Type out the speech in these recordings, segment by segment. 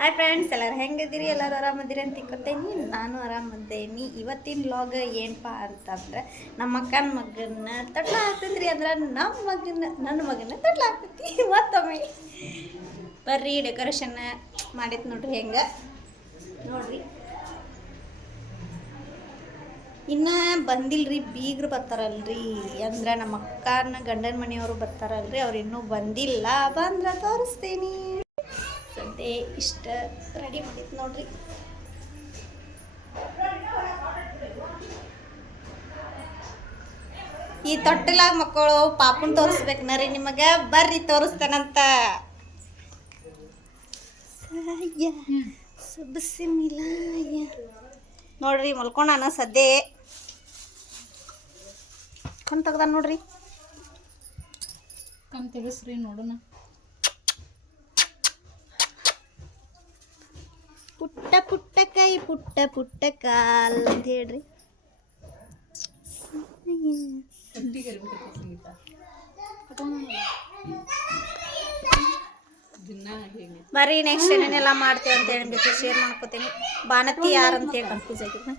Hi friends ಎಲ್ಲರೂ ಹೆಂಗಿದ್ದೀರಿ? ಎಲ್ಲರೂ ಆರಾಮದಿರಿ ಅಂತ ತಿಕ್ಕೋತೇನಿ ನಾನು ಆರಾಮದ್ದೇನಿ. ಇವತ್ತಿನ ಲಾಗ್ ಏನಪ್ಪ ಅಂತಂದ್ರೆ ನಮ್ಮ ಅಕ್ಕನ ಮಗನ ತಟ್ಲ ಹಾಕ್ತೈತ್ರಿ ಅಂದ್ರೆ ನಮ್ಮ ಮಗನ ನನ್ನ ಮಗನ ತಟ್ಲ ಹಾಕ್ತೈತಿ ಮತ್ತೊಮ್ಮೆ. ಬರ್ರಿ ಡೆಕೋರೇಷನ್ ಮಾಡೈತೆ ನೋಡ್ರಿ ಹೆಂಗೆ. ನೋಡ್ರಿ. ಇನ್ನ ಬಂದಿಲ್ರಿ, ಬೀಗ್ರು ಬರ್ತಾರಲ್ರಿ. ಅಂದ್ರೆ ನಮ್ಮ ಅಕ್ಕನ ಗಂಡನ ಮನೆಯವರು ಬರ್ತಾರಲ್ರಿ. ಅವ್ರು ಇನ್ನೂ ಬಂದಿಲ್ಲ. ಬಂದ್ರೆ ತೋರಿಸ್ತೀನಿ. ಸದ್ಯ ಇಷ್ಟ ರೆಡಿ ಮಾಡಿತ್ತು ನೋಡ್ರಿ. ಈ ತೊಟ್ಟಿಲಾಗ ಮಕ್ಕಳು ಪಾಪನ್ ತೋರಿಸ್ಬೇಕನ ರೀ ನಿಮಗೆ. ಬರ್ರಿ ತೋರಿಸ್ತೇನಂತ. ನೋಡ್ರಿ ಮಲ್ಕೊಂಡಾನ ಸದ್ಯ. ಕಣ್ ತೆಗ್ದ ನೋಡ್ರಿ. ಕಣ್ ತೆಗಸ್ರಿ ನೋಡೋಣ. ಪುಟ್ಟ ಪುಟ್ಟ ಕೈ, ಪುಟ್ಟ ಪುಟ್ಟ ಕಾಲ್ ಅಂತ ಹೇಳ್ರಿ. ಬರ್ರಿ ನೆಕ್ಸ್ಟ್ ಏನೇನೆಲ್ಲ ಮಾಡ್ತೇವೆ ಅಂತ ಹೇಳಿ ಶೇರ್ ಮಾಡ್ಕೋತೀನಿ. ಬಾನತಿ ಯಾರು ಅಂತ ಹೇಳಿ ಕನ್ಫ್ಯೂಸ್ ಆಗಿದ್ನ.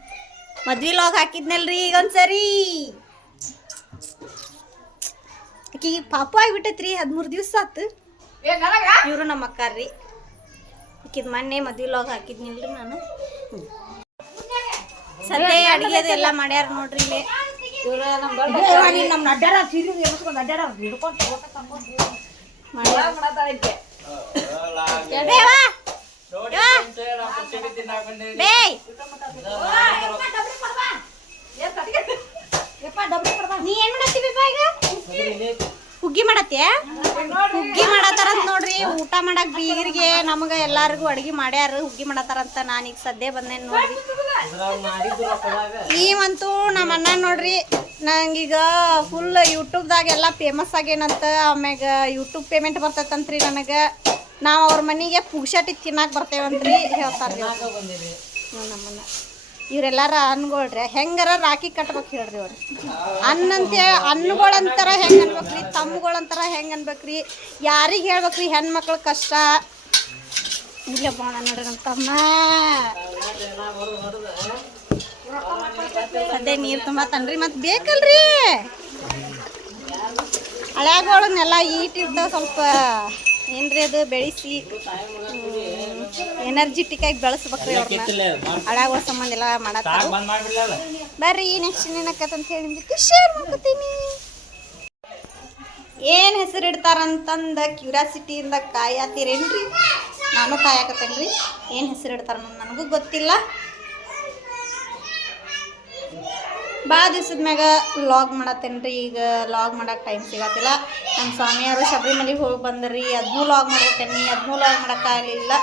ಮದ್ವಿ ಲಾಗ್ ಹಾಕಿದ್ನಲ್ರಿ ಈಗ ಒಂದ್ಸರಿ. ಆಕಿಗೆ ಪಾಪ ಆಗ್ಬಿಟ್ಟೈತ್ರಿ, ಹದಿಮೂರು ದಿವಸ ಆತು. ಇವರು ನಮ್ಮ ಅಕ್ಕಾರ್ರಿ. ಆಕಿದ್ ಮೊನ್ನೆ ಮದ್ವಿ ಲಾಗ್ ಹಾಕಿದ್ನಿಲ್ರಿ ನಾನು? ಸದ್ಯ ಅಡಿಗೆದು ಎಲ್ಲ ಮಾಡ್ಯಾರ ನೋಡ್ರಿ ಇಲ್ಲಿ. ನೀ ಏನ್ ಮಾಡತ್ತೀವಿ ಈಗ? ಹುಗ್ಗಿ ಮಾಡತ್ತೆ? ಹುಗ್ಗಿ ಮಾಡತ್ತಾರಂತ ನೋಡ್ರಿ, ಊಟ ಮಾಡಕ್ ಬೀಗರಿಗೆ ನಮಗ ಎಲ್ಲಾರ್ಗು ಅಡ್ಗಿ ಮಾಡ್ಯಾರ, ಹುಗ್ಗಿ ಮಾಡತ್ತಾರಂತ ನಾನೀಗ ಸದ್ಯ ಬಂದೇನ್ ನೋಡ್ರಿ. ನೀವಂತೂ ನಮ್ಮ ಅಣ್ಣ ನೋಡ್ರಿ, ನಂಗೀಗ ಫುಲ್ ಯೂಟ್ಯೂಬ್ದಾಗ ಎಲ್ಲ ಫೇಮಸ್ ಆಗೇನಂತ ಆಮ್ಯಾಗ ಯೂಟ್ಯೂಬ್ ಪೇಮೆಂಟ್ ಬರ್ತೈತಂತ್ರಿ ನನಗೆ. ನಾವು ಅವ್ರ ಮನೆಗೆ ಪುಗ್ಸಟಿ ತಿನ್ನಾಕ ಬರ್ತೇವಂತ್ರಿ. ಹ್ಞೂ ನಮ್ಮನ್ನ ಇವರೆಲ್ಲಾರ ಅನ್ಗೊಳ್ರಿ. ಹೆಂಗಾರ ರಾಖಿ ಕಟ್ಬೇಕು ಹೇಳ್ರಿ ಅವ್ರು ಅನ್ನಂತ ಅನ್ನಗಳಂತಾರ ಹೆಂಗೆ ಅನ್ಬೇಕ್ರಿ, ತಮ್ಮಗಳಂತರ ಹೆಂಗೆ ಅನ್ಬೇಕ್ರಿ, ಯಾರಿಗೆ ಹೇಳ್ಬೇಕ್ರಿ ಹೆಣ್ಮಕ್ಳ ಕಷ್ಟ? ಇಲ್ಲ ಬಾಣ ನೋಡ್ರಿ ನಮ್ಮ ತಮ್ಮ ಅದೇ ನೀರು ತುಂಬತ್ತನ್ರಿ ಮತ್ತೆ ಬೇಕಲ್ರಿ? ಹಳೆಗಳನ್ನೆಲ್ಲ ಈಟಿರ್ತಾವ ಸ್ವಲ್ಪ. ಏನ್ರಿ ಅದು, ಬೆಳೆಸಿ. ಎನರ್ಜಿಟಿಕ್ ಆಗಿ ಬೆಳೆಸ್ಬೇಕ್ರಿ ಅವ್ರನ್ನ. ಅಡಾಗ ಸಂಬಂಧ ಎಲ್ಲ ಮಾಡತ್ತಾರ ಬರ್ರಿ ನೆಕ್ಸ್ಟ್ ಏನೇನಕ್ಕಂತ ಹೇಳಿ ನಿಮ್ ಜೊತೆ ಶೇರ್ ಮಾಡ್ಕೊತೀನಿ. ಏನು ಹೆಸರು ಇಡ್ತಾರಂತಂದ ಕ್ಯೂರಿಯಾಸಿಟಿಯಿಂದ ಕಾಯತ್ತೀರೇನ್ರಿ ನಾನು ಕಾಯಕತ್ತೇನ್ರಿ. ಏನು ಹೆಸರು ಇಡ್ತಾರ ನನಗೂ ಗೊತ್ತಿಲ್ಲ. ಭಾಳ ದಿವ್ಸದ ಮ್ಯಾಗ ಲಾಗ್ ಮಾಡತ್ತೇನ್ರಿ. ಈಗ ಲಾಗ್ ಮಾಡಕ್ಕೆ ಟೈಮ್ ಸಿಗತ್ತಿಲ್ಲ. ನಮ್ಮ ಸ್ವಾಮಿಯವರು ಶಬರಿಮಲೆಗೆ ಹೋಗಿ ಬಂದ್ರಿ. ಅದನ್ನೂ ಲಾಗ್ ಮಾಡತ್ತೇನಿ ಅದನ್ನೂ ಲಾಗ್ ಮಾಡೋಕ್ಕಾಗಲಿಲ್ಲ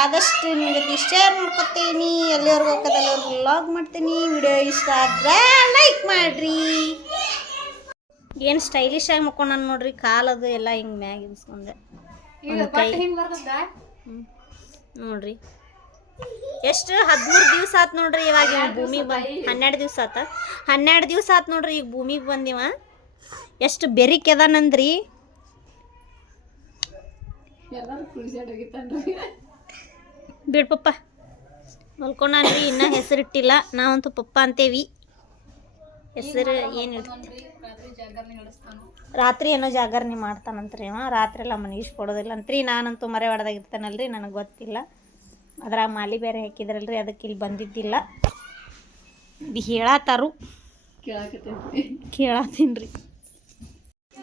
ಆದಷ್ಟು ನಿಮಗೆ ಶೇರ್ ಮಾಡ್ಕೊತೀನಿ. ಎಲ್ಲಿವರೆಗೂ ಹೋಗೋದು ಎಲ್ಲರಿಗೂ ಲಾಗ್ ಮಾಡ್ತೀನಿ. ವಿಡಿಯೋ ಇಷ್ಟ ಆದರೆ ಲೈಕ್ ಮಾಡಿರಿ. ಏನು ಸ್ಟೈಲಿಶ್ ಆಗಿ ಮಕ್ಕೊಂಡ ನೋಡ್ರಿ. ಕಾಲದು ಎಲ್ಲ ಹಿಂಗೆ ಮ್ಯಾಗ ಇನ್ಸ್ಕೊಂಡೆ. ನೋಡ್ರಿ. ಎಷ್ಟು ಹದಿಮೂರು ದಿವಸ ಆತ್ ನೋಡ್ರಿ ಇವಾಗ ಇವ್ ಭೂಮಿಗೆ ಬಂದು ಹನ್ನೆರಡು ದಿವ್ಸ ಆತ. ಹನ್ನೆರಡು ದಿವ್ಸ ಆತ್ ನೋಡ್ರಿ ಈಗ ಭೂಮಿಗೆ ಬಂದಿವ. ಎಷ್ಟು ಬೆರಿಕ್ ಬಿಡ್ ಪಪ್ಪ. ಮಲ್ಕೊಂಡಾನ್ರಿ ಇನ್ನೂ ಹೆಸರಿಟ್ಟಿಲ್ಲ ನಾವಂತೂ ಪಪ್ಪ ಅಂತೇವಿ. ಹೆಸರು ಏನು ರಾತ್ರಿ ಏನೋ ಜಾಗರಣೆ ಮಾಡ್ತಾನಂತ್ರಿ ಅವ. ರಾತ್ರಿ ಎಲ್ಲ ಕೊಡೋದಿಲ್ಲ ಅಂತ್ರಿ. ನಾನಂತೂ ಮರೆ ಹೊಡೆದಾಗಿರ್ತಾನಲ್ರಿ ನನಗೆ ಗೊತ್ತಿಲ್ಲ. ಅದ್ರಾಗ ಮಾಲಿ ಬೇರೆ ಹಾಕಿದ್ರಲ್ರಿ, ಅದಕ್ಕೆ ಇಲ್ಲಿ ಬಂದಿದ್ದಿಲ್ಲ. ಇದು ಹೇಳತ್ತಾರು ಕೇಳತ್ತೀನ್ರಿ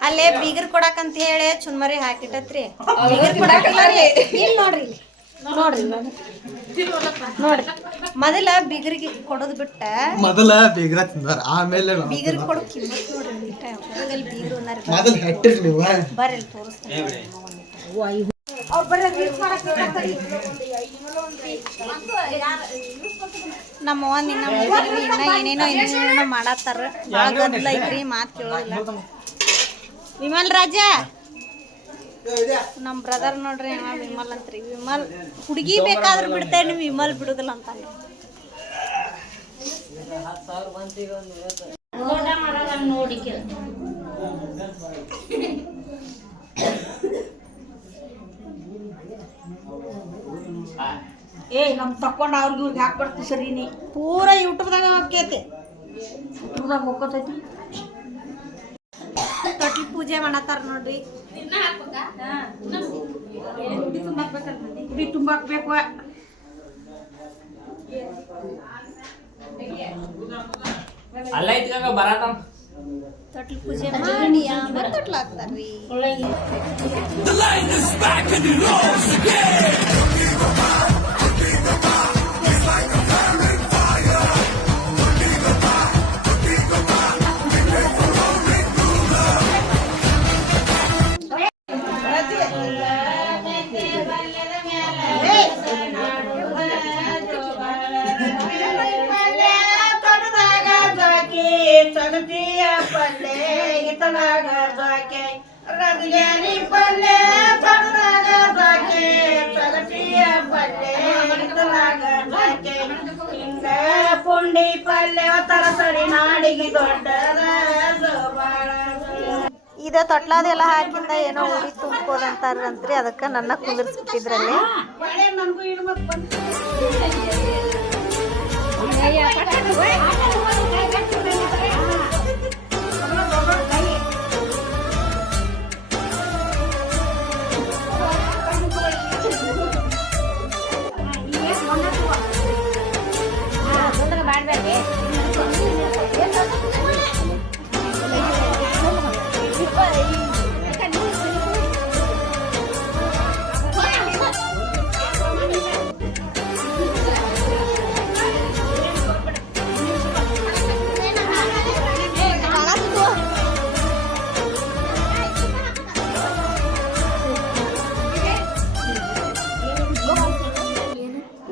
ಅಲ್ಲೇ ಬೀಗರ್ ಕೊಡಕಂತ ಹೇಳಿ ಚುನ್ಮರಿ ಹಾಕಿಟ್ಟತ್ರಿ. ಬೀಗರ್ ಕೊಡಾಕಿಲ್ಲ ಇಲ್ಲಿ ನೋಡ್ರಿ. ನೋಡ್ರಿ ನೋಡ್ರಿ. ಮೊದಲ ಬಿಗರಿಗೆ ಕೊಡೋದು ಬಿಟ್ಟ. ಮೊದಲ ಬೀಗ್ರ ತಿಂದಾರ ಆಮೇಲೆ ಬೀಗರ್ ಕೊಡೋ ಕಿಮ್ಮತ್ ನೋಡ್ರಿ ಇಟ್ಟ. ಊರಲ್ಲಿ ಬೀಗರು ಅನ್ನಾರ ಮೊದಲು ಹೆಟ್ಟಿರಿ ನೀವು ಬರ್ರಿ ಇಲ್ಲಿ ತೋರಿಸ್ತೀನಿ. ನಮ್ಮ ಅವ್ವ ನಿನ್ನ ಇನ್ನ ಏನೇನೋ ಏನೇನೋ ಮಾಡತ್ತಾರ. ಭಾಳ ಗದ್ದಲ ಐತ್ರಿ ಮಾತು ಕೇಳೋದಿಲ್ಲ. ವಿಮಲ್ ರಾಜ. ನಮ್ಮ ಬ್ರದರ್ ನೋಡ್ರಿ ವಿಮಲ್ ಅಂತ್ರಿ. ವಿಮಲ್ ಹುಡುಗಿ ಬೇಕಾದ್ರೆ ಬಿಡ್ತೇನೆ ವಿಮಲ್ ಬಿಡುದಿಲ್ಲ ಅಂತ ನೋಡಿ ಏ ನಮ್ ತಕೊಂಡ್ ಅವ್ರಿಗೆ ಇವ್ರಿಗೆ ಹಾಕ್ಬಿಡ್ತು ಸರಿ ನೀ? ಪೂರ ಯೂಟ್ಯೂಬ್ದಾಗ ಹಾಕೈತಿ. ಯೂಟ್ಯೂಬ್ದಾಗ ಹೋಗ್ಕೋತೈತಿ? ತೊಟ್ಲಿ ಪೂಜೆ ಮಾಡತ್ತಾರ ನೋಡ್ರಿ ಕುಡಿ ತುಂಬಾಕ್ಬೇಕು ಅಲ್ಲ ಇದ್ಕಾಗ ಬರತಾನ ತೊಟ್ಲಿ ಪೂಜೆ ಮಾಡಿ ಆಮೇಲೆ ತೊಟ್ಲು ಹಾಕ್ತಾರ್ರಿ ಸಗತಿಯ ಪಲ್ಲೆ ಇತಲಾಗ ಸಾಕೆ. ರಗಜಾನಿ ಪಲ್ಲೆ ತೊಡದಾಗ ಸಾಕೆ. ಸಗತಿಯ ಪಲ್ಲೆ ಇತಲಾಗ ಸಾಕೆ. ಹಿಂಗ ಪುಂಡಿ ಪಲ್ಲೆ ತರಸರಿ ನಾಡಿಗೆ ದೊಡ್ಡದ ಸೋಬಾಳ. ಇದ ತೊಟ್ಲಾದೆಲ್ಲ ಹಾಕಿಂದ ಏನೋ ಊರಿ ತುಂಬ್ಕೋದಂತಾರಂತ್ರಿ ಅದಕ್ಕ ನನ್ನ ಕುಂದಿರ್ಸ್ಬಿಟ್ಟಿದ್ರಲ್ಲಿ.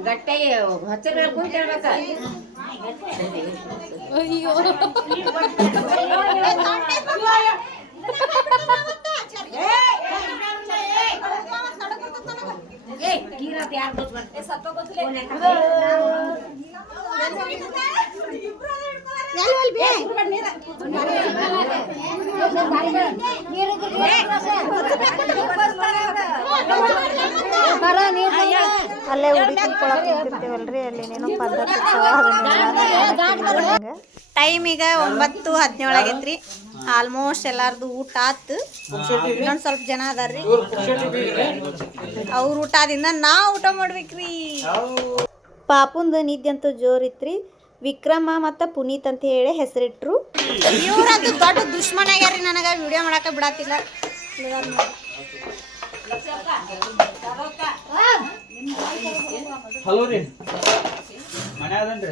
ಗಟ್ಟೆ ಹೊಚ್ಚಬೇಕು ಅಂತ ಹೇಳ್ಬೇಕಾ ನನಗೂ ಇಡ್ಬೇಕು ಬಂತು? ಅಲ್ಲೇ ಉಡಿ ತುಂಬ್ಕೊಳಕ್ ನಿಂತಿರ್ತೀವಲ್ರಿ ಅಲ್ಲಿ ಏನೇನೋ ಪದ್ಧತಿ ಟೈಮ್ ಈಗ ಒಂಬತ್ತು ಹದಿನೇಳು ಆಗೈತ್ರಿ. ಆಲ್ಮೋಸ್ಟ್ ಎಲ್ಲಾರ್ದು ಊಟ ಆತು. ಇನ್ನೊಂದ್ ಸ್ವಲ್ಪ ಜನ ಅದಾರ್ರಿ. ಅವ್ರ ಊಟ ಆದಿಂದ ನಾ ಊಟ ಮಾಡ್ಬೇಕ್ರಿ. ಪಾಪುಂದ ನಿದ್ದೆ ಅಂತೂ ಜೋರಿತ್ರಿ. ವಿಕ್ರಮ ಮತ್ತು ಪುನೀತ್ ಅಂತ ಹೇಳಿ ಹೆಸರಿಟ್ರು. ಇವ್ರಂತೂ ದೊಡ್ಡ ದುಶ್ಮನ್ ಆಗ್ಯಾರ್ರಿ ನನಗೆ. ವಿಡಿಯೋ ಮಾಡಕ ಬಿಡತ್ತಿಲ್ಲ ಹಲೋ ರೀ. ಮನೆ ಅದನ್ರಿ?